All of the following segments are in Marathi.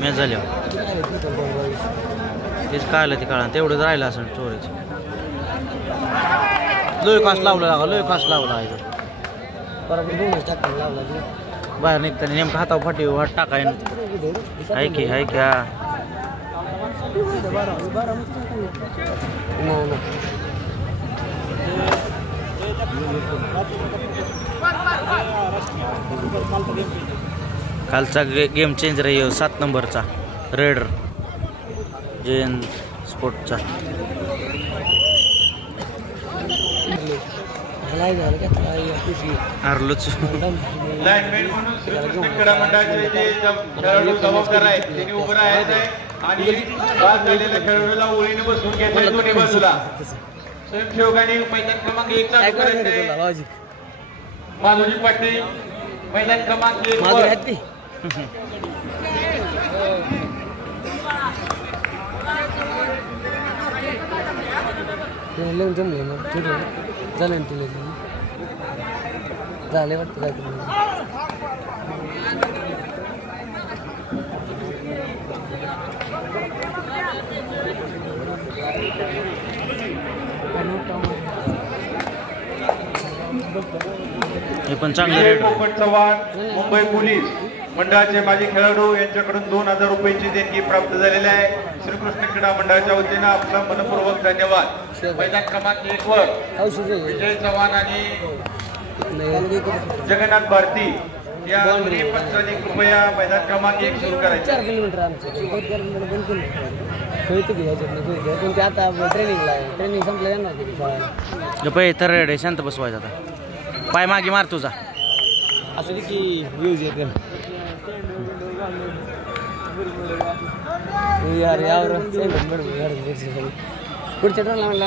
मॅच झाल्यावर तेच कळलं ते कळलं तेवढंच राहिलं असं चोरीचं लोय खास लावला लागा लोय खास लावला आहे बाहेर निघताना नेमकं हातावर फाटी वाट टाकाय हाय की हा कालचा गेम चेंज रे 7 नंबरचा रेडर जैन स्पोर्टचा हारलोच स्वयंसेवकांनी मैदान क्रमांक 1 माधुरी पाटील मैदान क्रमांक 1 जमले ना झालं झाले वाटतं काय हे पण चांगले चव्हाण मुंबई पोलीस मंडळाचे माजी खेळाडू यांच्याकडून 2000 रुपयाची देणगी प्राप्त झालेली आहे. श्रीकृष्ण क्रीडा मंडळाच्या वतीनं आपला मनपूर्वक धन्यवाद. मैदान क्रमांक 1 वर विजय चव्हाण आणि जगन्नाथ भारती या दोन्ही पंचांनी कृपया मैदान क्रमांक 1 सुरू करायचे. 4 किलोमीटर आमचं आता ट्रेनिंगला आहे ट्रेनिंग संपलं जाणार तर रेड शांत बसवायचा आता पाय मागे मार तुझा असं की व्ह्यूज येते यार यावर पुढच्या ट्रेनला म्हणलं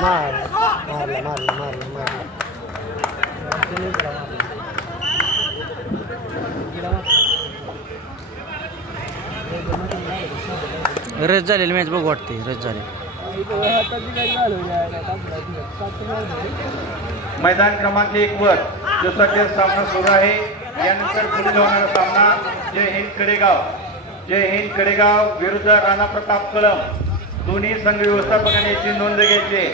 मारलं रस झालेली मॅच बघ वाटते रस झाले. मैदान क्रमांक 1 वर दुसरा सामना सुरू आहे. यानंतर पुढे होणारा सामना जय हिंद कडेगाव विरुद्ध राणा प्रताप कळम. दोन्ही संघ व्यवस्थापकांनी याची नोंद घ्यायची.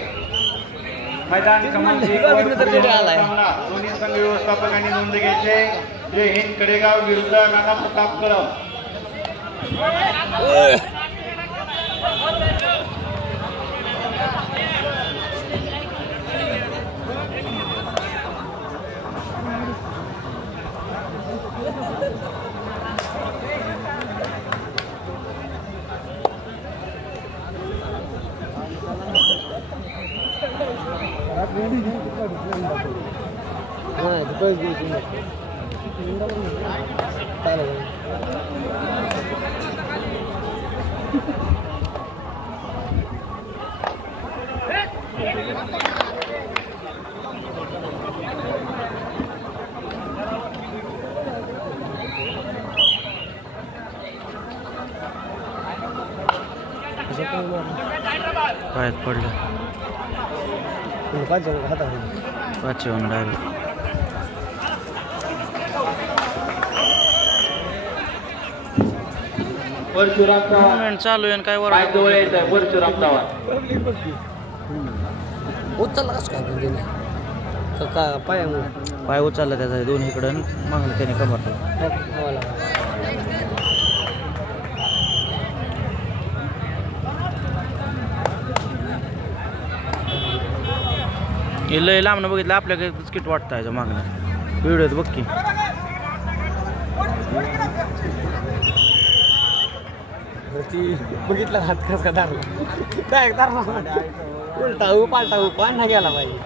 मैदान क्रमांक 1 वर सामना दोन्ही संघ व्यवस्थापकांनी नोंद घ्यायचे. जय हिंद कडेगाव विरुद्ध राणा प्रताप कळम. पायात पडलं 5 डायरेक्ट परशुराम चालू आहे काय वर परशुराम चव्हाण उचलला कसं काय पाय उचलला त्याचा दोन्ही इकडं मागलं त्याने कमरला लय लांबनं बघितलं आपल्याकडे किट वाटतं याचं मागणं व्हिडिओत बघ की बघितलं हात कस का धरला उलटा उपाय नाही गेला पाहिजे.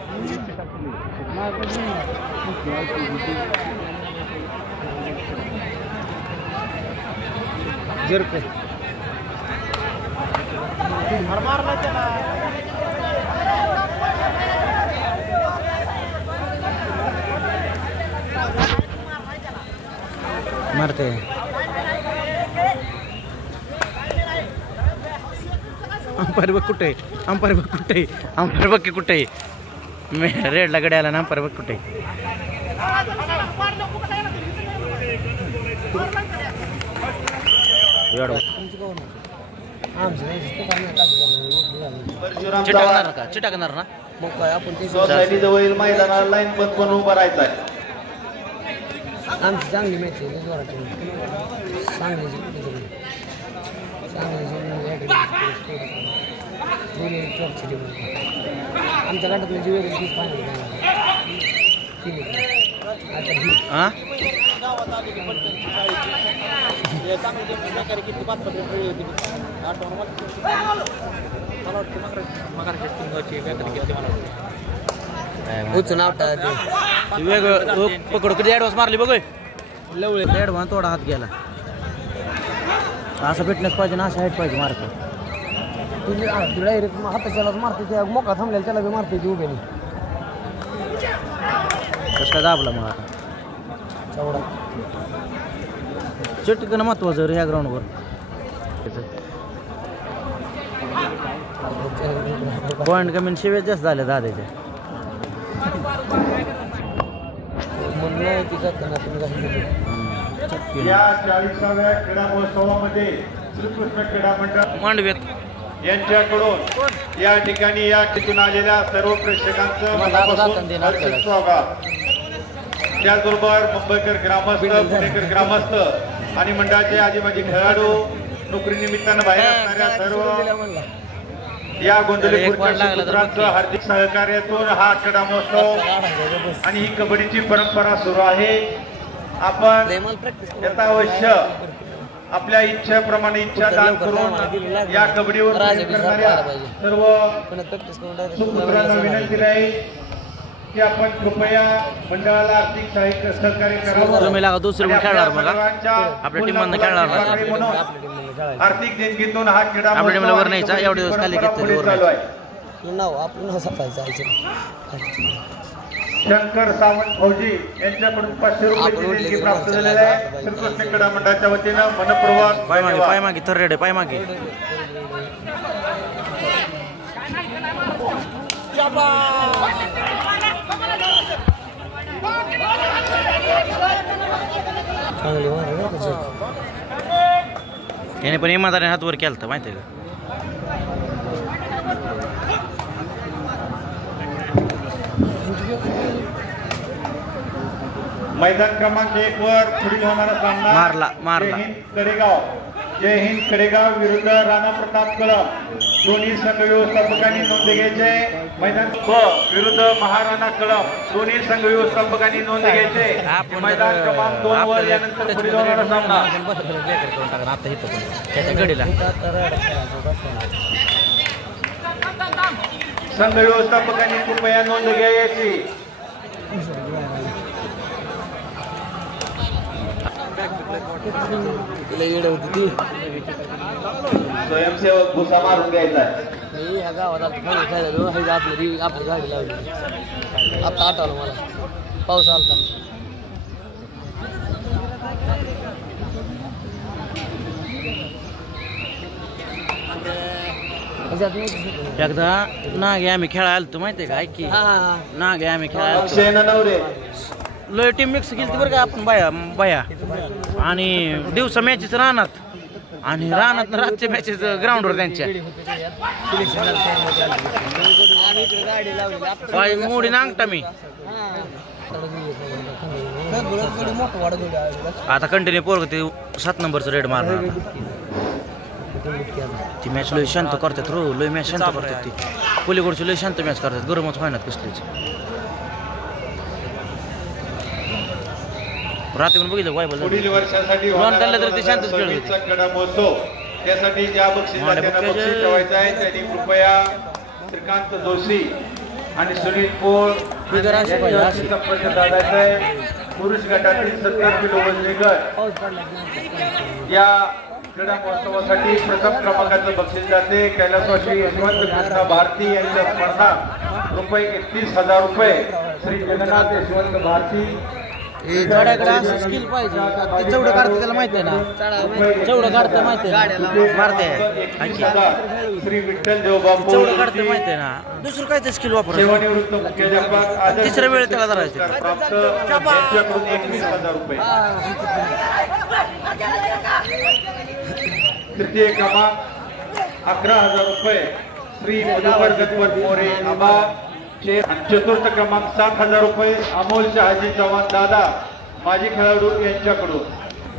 मारते अंपायर बघ कुठे अंपायर बघ कुठे अंपायर बघ कुठे मी रेडला गड्या आला ना अंपायर बघ कुठे चिटाकणार का चिटाकणार ना मग काय आपण ते सोसायटी जवळील मैदानाला लाईन बंद करून उभा राहायचा आहे. आमची चांगली मॅच आहे चांगली आमच्या गाठातली जी वेगळी तीच पाहिजे हां वेगळं पकड कधी ॲडव्हान्स मारली बघ लवळे ॲडव्हान्स थोडा हात गेला असं फिटनेस पाहिजे ना असं हाईट पाहिजे मार्क डायरेक्ट हाताच्यालाच मारते त्या मोका थांबलेला त्याला बी मारते ती उभ्याने कसं काय दाबला मग आता चौडा चिटकणं महत्वाचं रे ह्या ग्राउंडवर पॉईंट कमी शिवेच जास्त झाले दादाचे या 40व्या क्रीडा महोत्सवामध्ये श्रीकृष्ण क्रीडा मंडळ मांडवेत यांच्याकडून या ठिकाणी या तिथून आलेल्या सर्व प्रेक्षकांचं मनापासून हार्दिक स्वागत. त्याचबरोबर मुंबईकर ग्रामस्थ पुणेकर ग्रामस्थ आणि मंडळाचे आजीमाजी खेळाडू नोकरी निमित्तानं बाहेर असणाऱ्या सर्व या गोंधळीपूरच्या सुपुत्रांचं हार्दिक सहकार्यातून हा क्रीडा महोत्सव आणि ही कबड्डीची परंपरा सुरू आहे. आपण यथा अवश्य आपल्या इच्छेप्रमाणे इच्छा दान करून या कबड्डीवर करणाऱ्या सर्व सुपुत्रांना विनंती आहे की आपण कृपया मंडळाला आर्थिक सहकार्य करावं. तुम्ही लागा दुसरी कोण खेळणार बघा आपल्या टीममधनं खेळणार आर्थिक देणगीतून हा क्रीडा आपल्या टीमला वर न्यायचा एवढे दिवस खाली घेतले वर चालू आहे. नाव आपलं नाव सकाळचं शंकर सावंत फौजी यांच्याकडून 500 रुपये देणगी प्राप्त झालेले आहे. श्रीकृष्ण क्रीडा मंडळाच्या वतीनं मनपूर्वक पाय मागे थर्रेडे पाय मागे याने पण इमानदारीने हात वर केलं माहिती आहे का मैदान क्रमांक 1 वर पुढील होणारा सामना मारला जय हिंद कडेगाव विरुद्ध राणा प्रताप कळम दोन्ही संघ व्यवस्थापकांनी नोंद घ्यायचे. मैदान विरुद्ध महाराणा कळम दोन्ही संघ व्यवस्थापकांनी नोंद घ्यायचे. मैदान क्रमांक 2 वर यानंतर पुढील होणारा सामना संघ व्यवस्थापकांनी कृपया नोंद घ्यायची. स्वयंसेवक भुसा मारून घ्यायचा ह्या गावात खेळलो आपली गाडी लावली आता आठवलं मला पाऊस आलता एकदा नागे आम्ही खेळायला आलतो माहितीये का ऐकी नागे आम्ही खेळायला लय टीम मिक्स केली बरं का आपण बाया आणि दिवसा मॅचेस राहणार आणि राहणार रातच्या मॅचेस ग्राउंडवर त्यांच्या मोडी नांगता मी आता कंटिन्यू पोरग ते 7 नंबरचं रेड मारणार ती मॅच लय शांत करतात रो लय मॅच शांत करतात ती पलीकडची लय शांत मॅच करतात गरमच व्हायनात कसलीच रात्री पण बघितलं वायबल पुढील वर्षासाठी तर ते शांतच खेळत क्रीडा महोत्सव त्यासाठी ज्या बक्षिसाला त्यांना बक्षीस ठेवायचं आहे त्यांनी कृपया श्रीकांत जोशी आणि सुनील पोळ संपर्क साधायचा आहे. पुरुष गटातील 70 किलो वजनी गट या क्रीडा महोत्सवासाठी प्रथम क्रमांकाचं बक्षीस जाते. कैलासवासी यशवंत कृष्ण भारती यांच्या स्पर्धा रुपये 31,000 रुपये श्री जगन्नाथ यशवंत भारती जोड्याकडे असं स्किल पाहिजे. ते चवडं काढते त्याला माहिती आहे ना, चवडं काढतं माहिती आहे, मारते श्री विठ्ठल देवबापू चवडं काढतं माहिती आहे ना. दुसरं काय ते स्किल वापरत सेवानिवृत्त मुख्याध्यापक तिसऱ्या वेळेत त्याला धरायचं. प्राप्त यांच्याकडून 21,000 रुपये. तृतीय क्रमांक 11,000 रुपये श्री मधुकर गणपत मोरे आबा. चतुर्थ क्रमांक 7,000 रुपये अमोल शहाजी चव्हाण दादा माजी खेळाडू यांच्याकडून.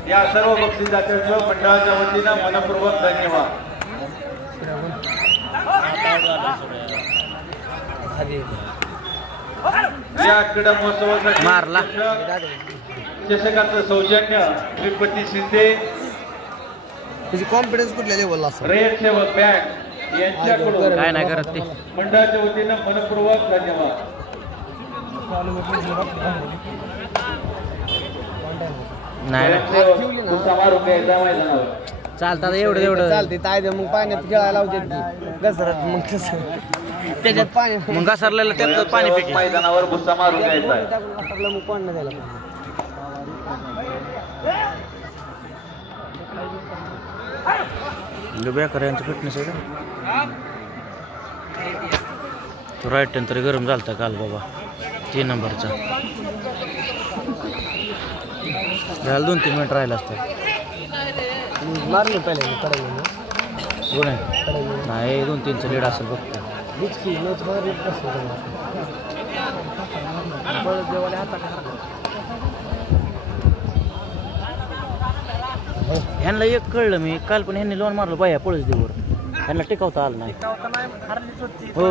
या सर्व बक्षिसाचं मंडळाच्या वतीनं मनपूर्वक धन्यवाद. या क्रीडा महोत्सवासाठी मारला. चषकाचं सौजन्य श्रीपती शिंदे त्याची कॉन्फिडन्स कुठल्या लेवलला असतो. रेड सेवक बँक यांच्याकडून काय नाही करत ते. मंडळाच्या वतीनं मनपूर्वक धन्यवाद. नाही समारोह घ्यायचा मैदानावर. चालतात एवढं चालते तायदे मग पाण्यात खेळायला लावतात घसरत मग तसं त्याच्यात पाणी मग घसरलेलं त्यात पाणी पिके. मैदानावर भुस्सा मारून घ्यायचा आहे. टाकलं मग कोण नाही द्यायला. बेकार यांचं फिटनेस आहे का. तो राईट टर्न तरी गरम झालता काल बाबा 3 नंबरचा. याला 2-3 मिनिट राहिला असतं. मारलं पहिले कडायला कोण आहे नाही 2-3चं लीड असेल बघतो. ह्यांना एक कळलं मी काल पण ह्यांनी लोन मारलं बाया पळस देवर. ह्यांना टिकावता आलं नाही. हो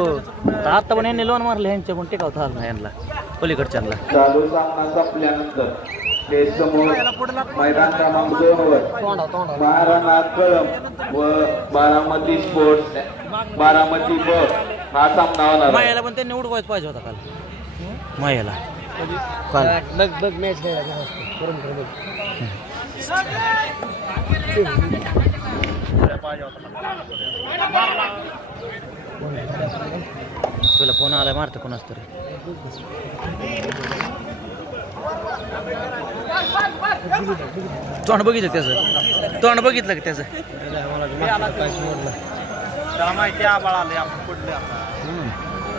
आता पण ह्यांनी लोन मारलं ह्यांच्या पण टिकावता आलं नाही ह्यांना पलीकडच्यांना. चालू सामना संपल्यानंतर हे समोर मैदान क्रमांक 2 वर महाराणात कळम व बारामती स्पोर्ट्स बारामती ब हा सामना होणार आहे. मायाला पण त्यांनी उडवायच पाहिजे होता काल. मायाला काल बघ मॅच खेळायला करून बघ. तुला फोन आलाय मारतं कोणाच तरी. तोंड बघितलं त्याचं. तोंड बघितलं का त्याचं.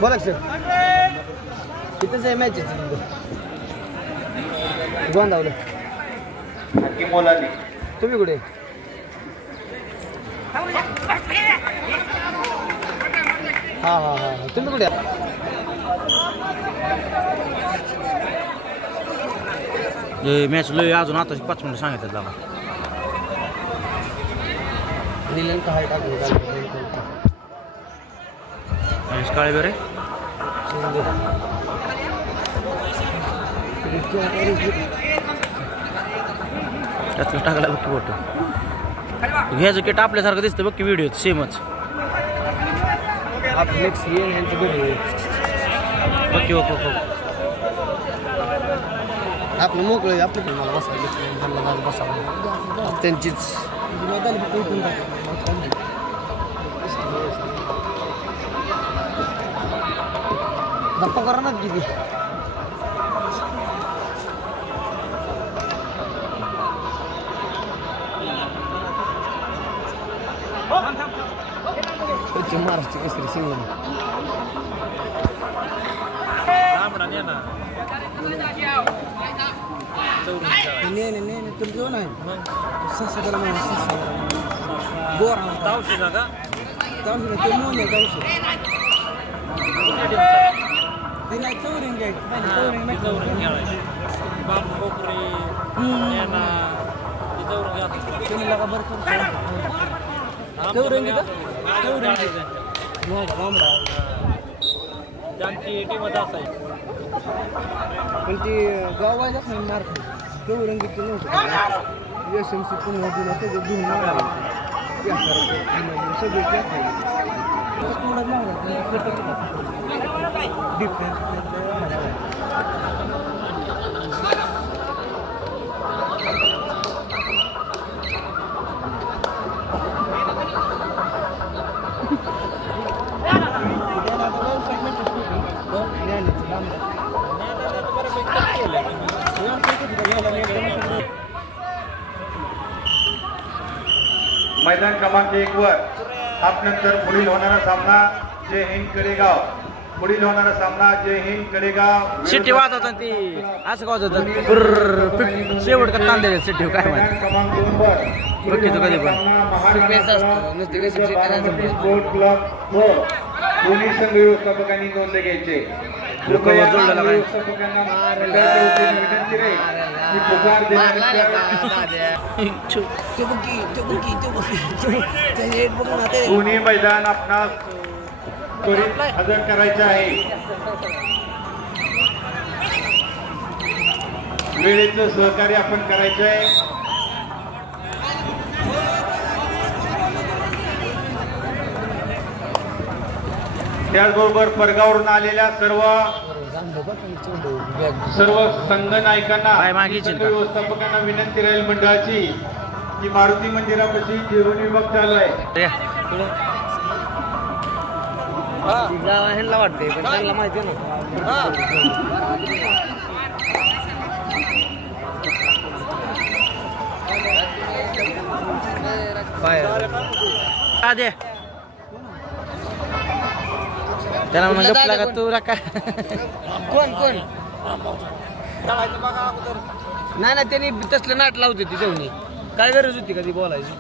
बोला सर तिथंच आहे मॅच गोंदावलं. हकी मोलानी तुम्ही कुठे. हा तुम्ही कुठे. मॅच लय अजून आता 5 मिनिटं सांगितलं जावा. काळे बरे त्यातलं टाकला बघ की फोटो. ह्याचं किट आपल्यासारखं दिसतं बघ की व्हिडिओ सेमच. नेक्स्ट येईल यांची व्हिडिओ बघ की हो. आपलं मोकळं आपलं मला बसायला बसावं त्यांचीच गप्पा करा ना किती. महाराष्ट्र केसरी सिंगल तुम जो नाही बोर पण ती गाव वाईज नाही मार्क चौरंगीची नव्हतं यशस्वी पण होती ना ते घेऊन सगळे मैदान क्रमांक 1 वर आपनंतर पुढील होणारा सामना जय हिंद कडेगाव. पुढील होणारा सामना जय हिंद कडेगाव. शिट्टी वाजवतात ती असं वाजवतात शेवट का तांदे शिट्टी काय माहिती क्रमांक 2 वर बघ तो कधी पण स्पोर्ट क्लब व दोन्ही संघ व्यवस्थापकांनी नोंद घ्यायचे. लोकांवर जोडलेला काय व्यवस्थापकांना विनंती राहील की पुकार दिल्यानंतर दोन्ही मैदान आपणास त्वरित हजर करायचे आहे. वेळेचं सहकार्य आपण करायचं आहे. त्याचबरोबर परगावरून आलेल्या सर्व संघ नायकांना व्यवस्थापकांना विनंती राहील मंडळाची की मारुती मंदिरापाशी जेवण विभाग चालू आहे. ह्यांना वाटते पण त्यांना माहिती ना दे त्याला म्हणून गपला का तू का कोण कोण नाही ना त्यांनी तसलं नाट लावते ती जेवणी काय गरज होती का ती बोलायची.